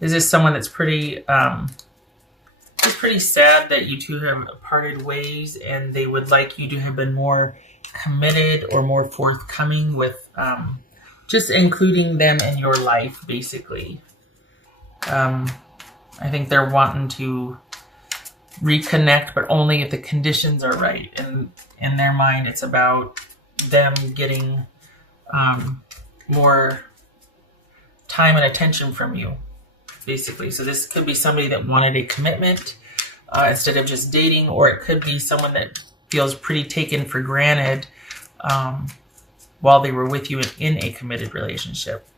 This is someone that's pretty sad that you two have parted ways, and they would like you to have been more committed or more forthcoming with just including them in your life, basically. I think they're wanting to reconnect, but only if the conditions are right. And in their mind, it's about them getting more time and attention from you, basically. So this could be somebody that wanted a commitment instead of just dating, or it could be someone that feels pretty taken for granted while they were with you in a committed relationship.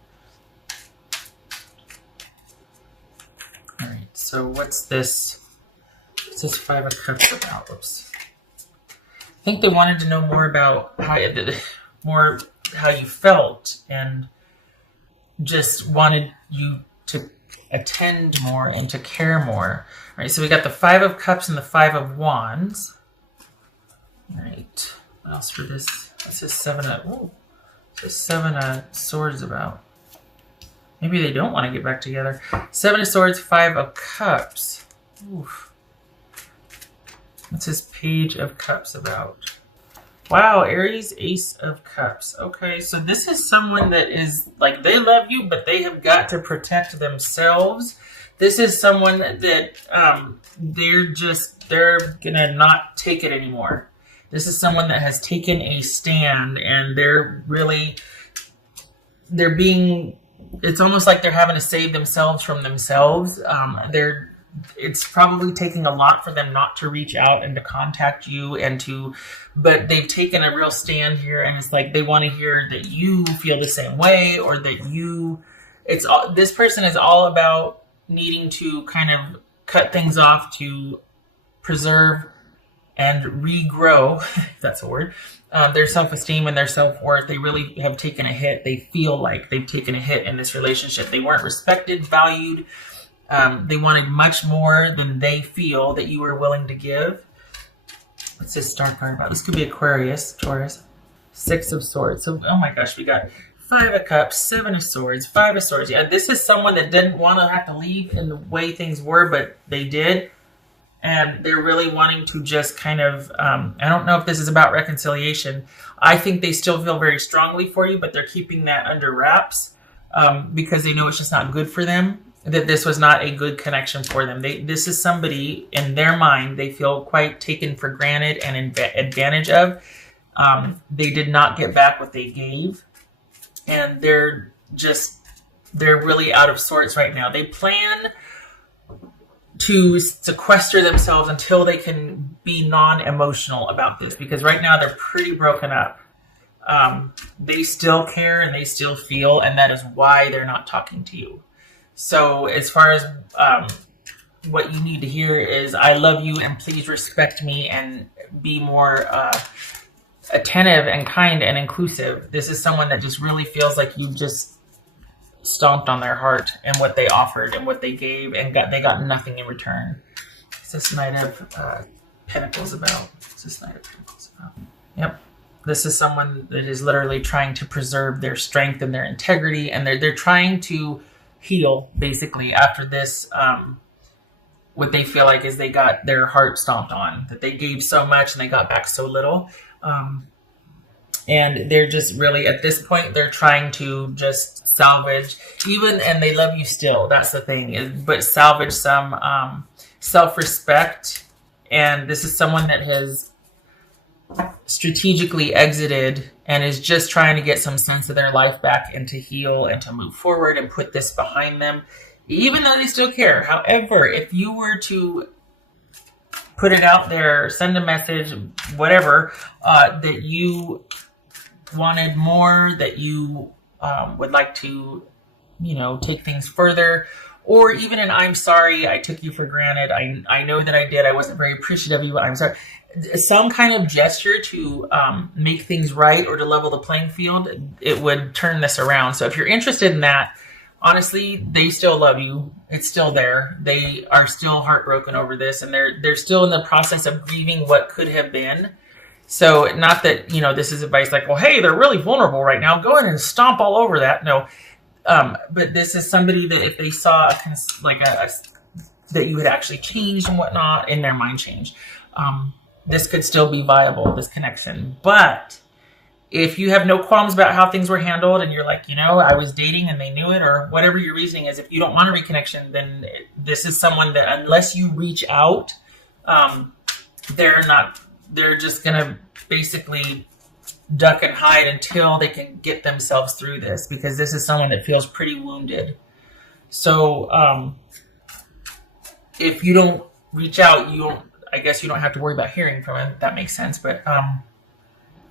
All right, so what's this? What's this Five of Cups about? Oops. I think they wanted to know more about how you felt, and just wanted you to attend more and to care more. All right, so we got the Five of Cups and the Five of Wands. All right, what else for this? This is Seven of Swords about. Maybe they don't want to get back together. Seven of Swords, Five of Cups. Oof. What's this Page of Cups about? Wow, Aries, Ace of Cups. Okay, so this is someone that is, like, they love you, but they have got to protect themselves. This is someone that they're gonna not take it anymore. This is someone that has taken a stand, and it's almost like they're having to save themselves from themselves. It's probably taking a lot for them not to reach out and to contact you but they've taken a real stand here, and it's like they want to hear that you feel the same way, or that this person is all about needing to kind of cut things off to preserve and regrow, if that's a word, their self-esteem and their self-worth. They really have taken a hit. They feel like they've taken a hit in this relationship. They weren't respected, valued. They wanted much more than they feel that you were willing to give. What's this star card about? This could be Aquarius, Taurus. Six of Swords. So, oh my gosh, we got Five of Cups, Seven of Swords, Five of Swords. Yeah, this is someone that didn't want to have to leave in the way things were, but they did. And they're really wanting to just kind of, I don't know if this is about reconciliation. I think they still feel very strongly for you, but they're keeping that under wraps because they know it's just not good for them, that this was not a good connection for them. This is somebody, in their mind, they feel quite taken for granted and advantage of. They did not get back what they gave. And they're really out of sorts right now. They plan to sequester themselves until they can be non-emotional about this, because right now they're pretty broken up. They still care and they still feel, and that is why they're not talking to you. So as far as what you need to hear is, I love you and please respect me and be more attentive and kind and inclusive. This is someone that just really feels like you just stomped on their heart and what they offered and what they gave, and they got nothing in return. What's this Knight of Pentacles about? What's this Knight of Pentacles about? Yep. This is someone that is literally trying to preserve their strength and their integrity, and they're trying to heal, basically, after this, what they feel like is they got their heart stomped on, that they gave so much and they got back so little. And they're just really, at this point, they're trying to just salvage, and they love you still, that's the thing, but salvage some self-respect. And this is someone that has strategically exited and is just trying to get some sense of their life back and to heal and to move forward and put this behind them, even though they still care. However, if you were to put it out there, send a message, whatever, that you wanted more, that you would like to, take things further, or even an I'm sorry, I took you for granted, I know that I did, I wasn't very appreciative of you, I'm sorry. Some kind of gesture to make things right or to level the playing field, it would turn this around. So if you're interested in that, honestly, they still love you. It's still there. They are still heartbroken over this, and they're still in the process of grieving what could have been. So not that, this is advice like, well, hey, they're really vulnerable right now, go in and stomp all over that. No, But this is somebody that if they saw that you had actually changed and whatnot, in their mind changed, this could still be viable, this connection. But if you have no qualms about how things were handled and you're like, I was dating and they knew it, or whatever your reasoning is, if you don't want a reconnection, then this is someone that unless you reach out, they're just going to basically duck and hide until they can get themselves through this, because this is someone that feels pretty wounded. So if you don't reach out, I guess you don't have to worry about hearing from him. That makes sense. But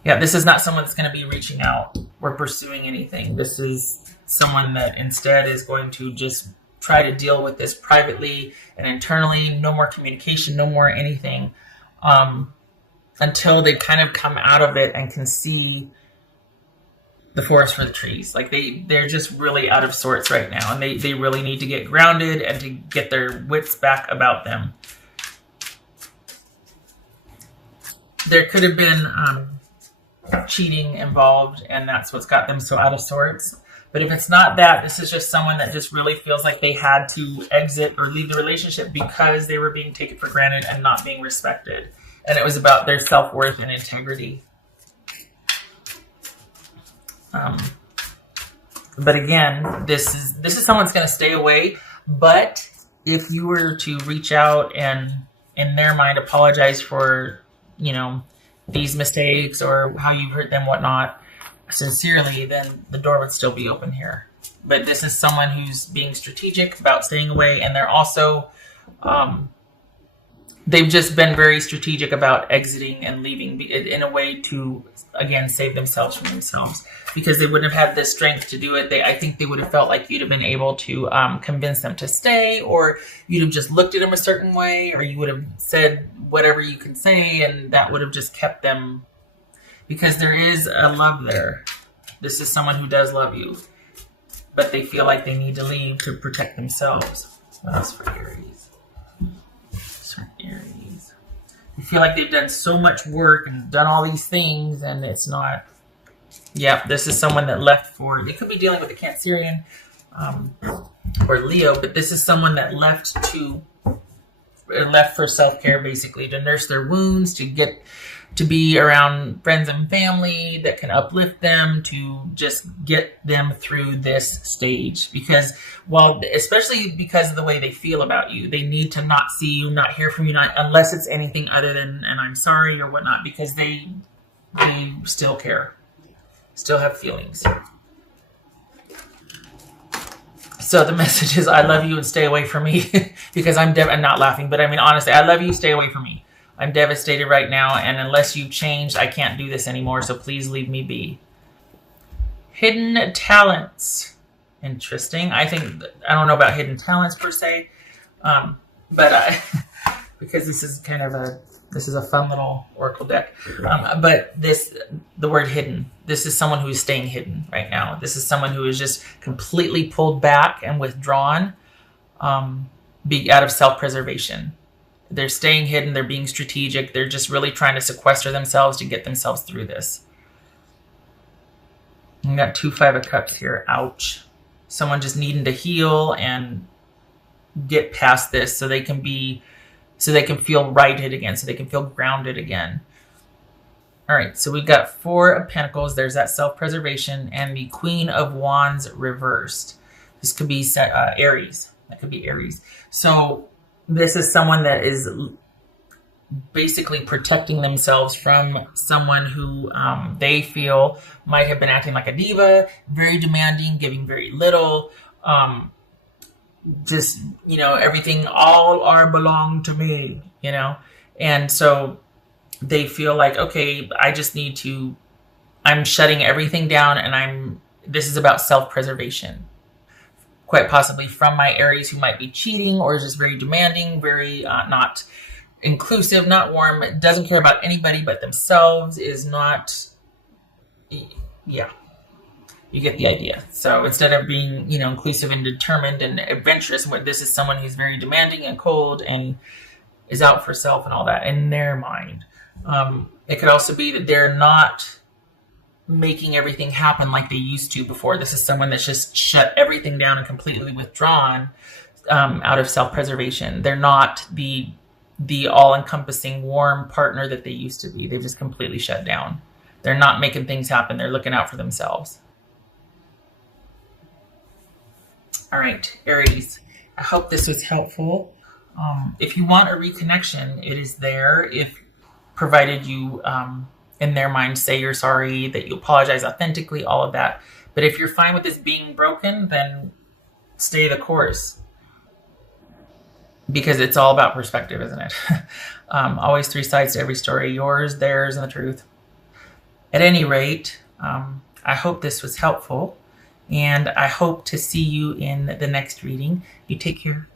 this is not someone that's going to be reaching out or pursuing anything. This is someone that instead is going to just try to deal with this privately and internally. No more communication, no more anything, until they kind of come out of it and can see the forest for the trees. Like they're just really out of sorts right now, and they really need to get grounded and to get their wits back about them. There could have been cheating involved, and that's what's got them so out of sorts. But if it's not that, this is just someone that just really feels like they had to exit or leave the relationship because they were being taken for granted and not being respected. And it was about their self-worth and integrity. But again, this is someone's going to stay away. But if you were to reach out and in their mind apologize for, these mistakes or how you hurt them, whatnot, sincerely, then the door would still be open here. But this is someone who's being strategic about staying away, and they're also, they've just been very strategic about exiting and leaving in a way to, again, save themselves from themselves, because they wouldn't have had the strength to do it. I think they would have felt like you'd have been able to convince them to stay, or you'd have just looked at them a certain way, or you would have said whatever you can say, and that would have just kept them, because there is a love there. This is someone who does love you, but they feel like they need to leave to protect themselves. What else for Aries? Aries. You feel like they've done so much work and done all these things, and it's not. Yeah, this is someone that left for. They could be dealing with a Cancerian or Leo, but this is someone that left for self-care, basically, to nurse their wounds, to be around friends and family that can uplift them, to just get them through this stage. Because especially because of the way they feel about you, they need to not see you, not hear from you, unless it's anything other than "and I'm sorry" or whatnot, because they still care, still have feelings. So the message is, I love you and stay away from me, because I'm not laughing, but I mean, honestly, I love you, stay away from me. I'm devastated right now, and unless you've changed, I can't do this anymore, so please leave me be. Hidden talents. Interesting. I don't know about hidden talents per se, but because this is a fun little oracle deck. But the word hidden, this is someone who's staying hidden right now. This is someone who is just completely pulled back and withdrawn, out of self-preservation. They're staying hidden. They're being strategic. They're just really trying to sequester themselves to get themselves through this. We got 2 5 of Cups here. Ouch. Someone just needing to heal and get past this so they can feel righted again, so they can feel grounded again. All right, so we've got 4 of Pentacles. There's that self-preservation, and the Queen of Wands reversed. This could be Aries. That could be Aries. So this is someone that is basically protecting themselves from someone who they feel might have been acting like a diva, very demanding, giving very little, just, everything, all are belong to me, and so they feel like, okay, I'm shutting everything down, and this is about self-preservation, quite possibly from my Aries, who might be cheating or is just very demanding, very not inclusive, not warm, doesn't care about anybody but themselves, is not, yeah. You get the idea. So instead of being, inclusive and determined and adventurous, this is someone who's very demanding and cold and is out for self and all that in their mind. It could also be that they're not making everything happen like they used to before. This is someone that's just shut everything down and completely withdrawn out of self-preservation. They're not the all-encompassing warm partner that they used to be. They've just completely shut down. They're not making things happen. They're looking out for themselves. All right, Aries, I hope this was helpful. If you want a reconnection, it is there. If provided you, in their mind, say you're sorry, that you apologize authentically, all of that. But if you're fine with this being broken, then stay the course. Because it's all about perspective, isn't it? Always three sides to every story: yours, theirs, and the truth. At any rate, I hope this was helpful, and I hope to see you in the next reading. You take care.